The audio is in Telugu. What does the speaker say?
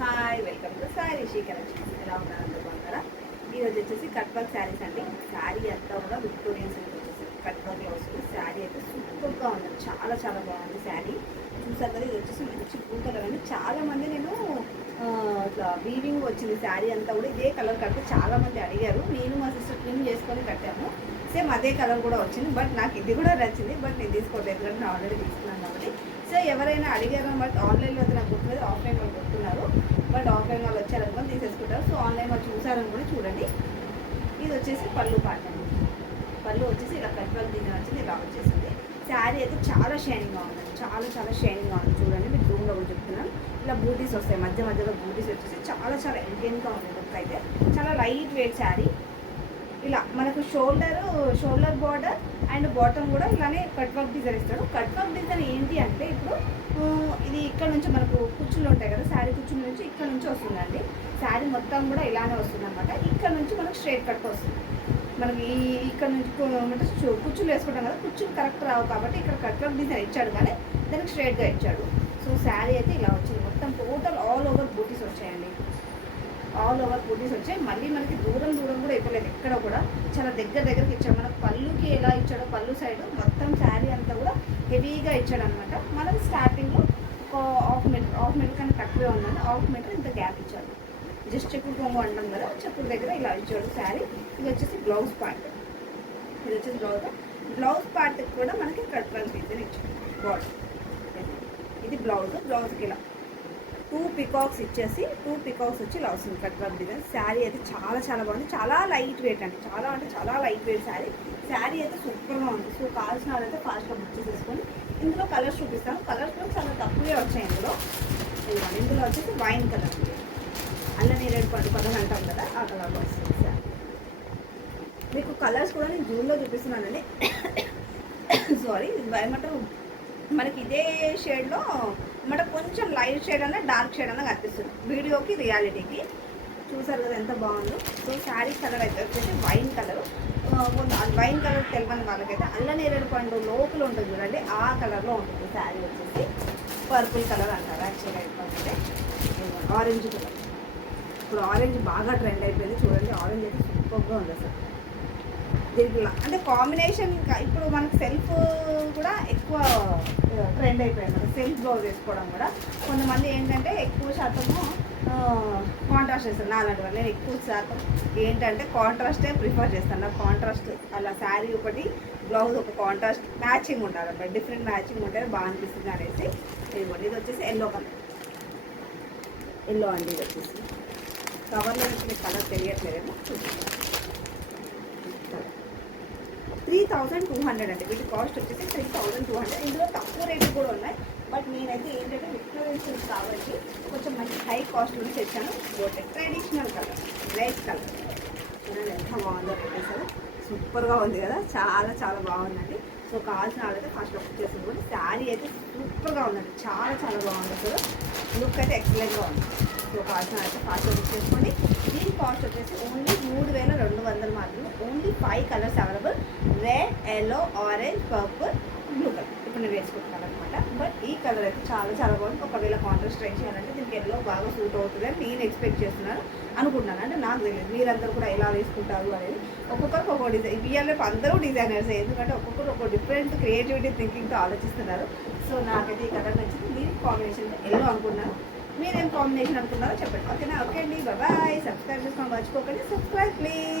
Hi welcome to Saree Sri collections. ఎలా ఉన్నారు? అందరూ బాగున్నారా? ఈరోజు వచ్చేసి కట్ వర్క్ శారీస్ అండి. శారీ అంతా కూడా విక్టోరియన్ సిల్క్ వచ్చేసి కట్ వర్క్లో వస్తుంది. శారీ అయితే సూపర్గా ఉంది. చాలా చాలా బాగుంది శారీ. చూసారు కదా ఇది వచ్చేసి మంచి పూతలు కానీ చాలామంది నేను ఇట్లా వీవింగ్ వచ్చింది శారీ అంతా కూడా ఇదే కలర్ కట్టు చాలామంది అడిగారు. నేను మా సిస్టర్ క్లీన్ చేసుకొని కట్టాము. సేమ్ అదే కలర్ కూడా వచ్చింది. బట్ నాకు ఇది కూడా నచ్చింది. బట్ నేను తీసుకోలేదు ఎందుకంటే నేను ఆల్రెడీ తీసుకున్నాను కాబట్టి. సో ఎవరైనా అడిగారు బట్ ఆన్లైన్లో అయితే నాకు గుర్తులేదు. ఆఫ్లైన్ వాళ్ళు కొట్టున్నారు బట్ ఆఫ్లైన్ వాళ్ళు వచ్చారనుకొని తీసేసుకుంటారు. సో ఆన్లైన్ వాళ్ళు చూసారనుకుని చూడండి. ఇది వచ్చేసి పళ్ళు పాట. పళ్ళు వచ్చేసి ఇలా కట్ వర్క్ దీని వచ్చింది ఇలా వచ్చేసింది. శారీ అయితే చాలా షైనింగ్గా ఉందండి చాలా చాలా షైనింగ్గా ఉంది. చూడండి మీకు రూమ్లో కూడా చెప్తున్నాను. ఇలా బూటీస్ వస్తాయి. మధ్య మధ్యలో బూటీస్ వచ్చేసి చాలా చాలా ఎలిగెంట్గా ఉంది. లుక్ అయితే చాలా లైట్ వెయిట్ శారీ. ఇలా మనకు shoulder shoulder border and bottom కూడా ఇలానే కట్ వర్క్ డిజైన్ ఇస్తాడు. కట్ వర్క్ డిజైన్ ఏంటి అంటే ఇప్పుడు ఇది ఇక్కడ నుంచి మనకు కుచ్చులు ఉంటాయి కదా శారీ కుచ్చుల నుంచి ఇక్కడ నుంచి వస్తుందండి. శారీ మొత్తం కూడా ఇలానే వస్తుంది అనమాట ఇక్కడ నుంచి మనకు స్ట్రేట్ కట్ వస్తుంది. మనకి ఈ ఇక్కడ నుంచి అంటే కుచ్చులు వేసుకుంటాం కదా కుచ్చులు కరెక్ట్ రావు కాబట్టి ఇక్కడ కట్ వర్క్ డిజైన్ ఇచ్చాడు కానీ దానికి స్ట్రైట్గా ఇచ్చాడు. సో శారీ అయితే ఇలా వచ్చింది. మొత్తం టోటల్ ఆల్ ఓవర్ బూటీస్ వచ్చాయండి. ఆల్ ఓవర్ బూటీస్ వచ్చాయి. మళ్ళీ మనకి దూరం దూరం కూడా ఇవ్వలేదు. ఎక్కడ కూడా. చాలా దగ్గర దగ్గరికి ఇచ్చాడు. మనకు పళ్ళుకి ఎలా ఇచ్చాడో పళ్ళు సైడ్ మొత్తం శారీ అంతా కూడా హెవీగా ఇచ్చాడు అనమాట మనం స్టార్టింగ్లో ఒక హాఫ్ మీటర్ హాఫ్ మీటర్ కన్నా తక్కువే ఉందండి హాఫ్ మీటర్ ఇంత గ్యాప్ ఇచ్చాడు. జస్ట్ చెప్పుడు కొంగు అంటాం కదా చెప్పుడు దగ్గర ఇలా ఇచ్చాడు శారీ. ఇది వచ్చేసి బ్లౌజ్ పార్ట్ ఇది వచ్చేసి బ్లౌజ్ బ్లౌజ్ పార్ట్కి కూడా మనకి కట్ వర్క్ ఇచ్చాడు. బాడీ ఇది బ్లౌజ్ బ్లౌజ్కి ఇలా. టూ పికాక్స్ ఇచ్చేసి టూ పికాక్స్ వచ్చి ఇలా వస్తుంది కట్ వర్క్ డిజైన్. శారీ అయితే చాలా చాలా బాగుంది. చాలా లైట్ వెయిట్ అండి. చాలా అంటే చాలా లైట్ వెయిట్ శారీ. శారీ అయితే సూపర్గా ఉంది. సో కావాల్సిన వాళ్ళైతే ఫాస్ట్గా బుక్ చేసేసుకొని ఇందులో కలర్స్ చూపిస్తాను. కలర్స్ కూడా చాలా తక్కువే వచ్చాయి ఇందులో. ఇందులో వచ్చేసి వైన్ కలర్ అల్లని నేరేడు పది కలర్ అంటాం కదా ఆ కలర్లో వస్తుంది శారీ. మీకు కలర్స్ కూడా నేను జూన్లో చూపిస్తున్నానండి. సారీ ఏమంటారు మనకి ఇదే షేడ్లో మన కొంచెం లైట్ షేడ్ అన్న డార్క్ షేడ్ అన్న కనిపిస్తుంది. వీడియోకి రియాలిటీకి చూసారు కదా ఎంత బాగుందో. సో శారీ కలర్ అయితే వచ్చేసి వైన్ కలర్ వైన్ కలర్ తెలియని వాళ్ళకైతే అల్లనేరేడు పండు లోపల ఉంటుంది చూడండి ఆ కలర్లో ఉంటుంది శారీ వచ్చేసి. పర్పుల్ కలర్ అంటారు యాక్చువల్గా చెప్పాలంటే ఆరెంజ్ కలర్ ఇప్పుడు ఆరెంజ్ బాగా ట్రెండ్ అయిపోయింది. చూడండి ఆరెంజ్ అయితే సూపర్గా ఉంది అసలు. దీంట్లో అంటే కాంబినేషన్ ఇప్పుడు మనకు సెల్ఫ్ కూడా ఎక్కువ ట్రెండ్ అయిపోయింది. మనకి సెల్ఫ్ బ్లౌజ్ వేసుకోవడం కూడా. కొంతమంది ఏంటంటే ఎక్కువ శాతము కాంట్రాస్ట్ చేస్తారు. నాలాంటి వాళ్ళు. నేను ఎక్కువ శాతం ఏంటంటే కాంట్రాస్టే ప్రిఫర్ చేస్తాను. నాకు కాంట్రాస్ట్ అలా శారీ ఒకటి బ్లౌజ్ ఒక కాంట్రాస్ట్ మ్యాచింగ్ ఉండాలి అన్నమాట. డిఫరెంట్ మ్యాచింగ్ ఉంటే బాగా అనిపిస్తుంది అనేసి ఇదిగోండి ఇది వచ్చేసి ఎల్లో కలర్ ఎల్లో అండి ఇది వచ్చేసి. కవర్లో నుంచి మీకు కలర్ తెలియట్లేదేమో. చూపిస్తాను త్రీ థౌజండ్ టూ హండ్రెడ్ అండి వీటి కాస్ట్ వచ్చేసి త్రీ థౌజండ్ టూ హండ్రెడ్. ఇందులో తక్కువ రేట్లు కూడా ఉన్నాయి. బట్ నేనైతే ఏంటంటే విక్టోరియన్స్ కాబట్టి కొంచెం మంచి హై కాస్ట్ నుంచి తెచ్చాను. బోటే ట్రెడిషనల్ కలర్ రెడ్ కలర్ చూడండి ఎంత బాగుందో పెట్టేసారు సూపర్గా ఉంది కదా. చాలా చాలా బాగుందండి. సో కావాల్సిన వాళ్ళైతే ఫస్ట్ బుక్ చేసుకోండి శారీ అయితే సూపర్గా ఉందండి. చాలా చాలా బాగుంది అసలు. లుక్ అయితే ఎక్సలెంట్గా ఉంది. సో కావాల్సిన అయితే ఫాస్ట్ బుక్ చేసుకోండి. దీని కాస్ట్ వచ్చేసి ఓన్లీ మూడు వేల రెండు వందలు మాత్రమే. Only five colours available. Red yellow orange purple blue colour. ఇప్పుడు నేను వేసుకుంటున్నాను అనమాట బట్ ఈ కలర్ అయితే చాలా చాలా బాగుంది. ఒకవేళ కాంట్రాస్ట్ ట్రై చేయాలంటే దీనికి ఎల్లో బాగా సూట్ అవుతుంది అని నేను ఎక్స్పెక్ట్ చేస్తున్నాను. అనుకుంటున్నాను. అంటే నాకు తెలియదు. మీరందరూ కూడా ఎలా వేసుకుంటారు అనేది. ఒక్కొక్కరికి ఒక్కొక్క డిజైన్. ఇవాళ అందరూ డిజైనర్స్ ఎందుకంటే ఒక్కొక్కరు ఒక డిఫరెంట్ క్రియేటివిటీ థింకింగ్తో ఆలోచిస్తున్నారు. సో నాకైతే ఈ కలర్ నచ్చింది. దీనికి కాంబినేషన్ ఎల్లో అనుకున్నాను మీరేం కాంబినేషన్ అనుకున్నారో చెప్పండి. ఓకేనా ఓకే అండి. బాయ్ సబ్స్క్రైబ్ చేసుకోండి మర్చిపోకండి. Subscribe please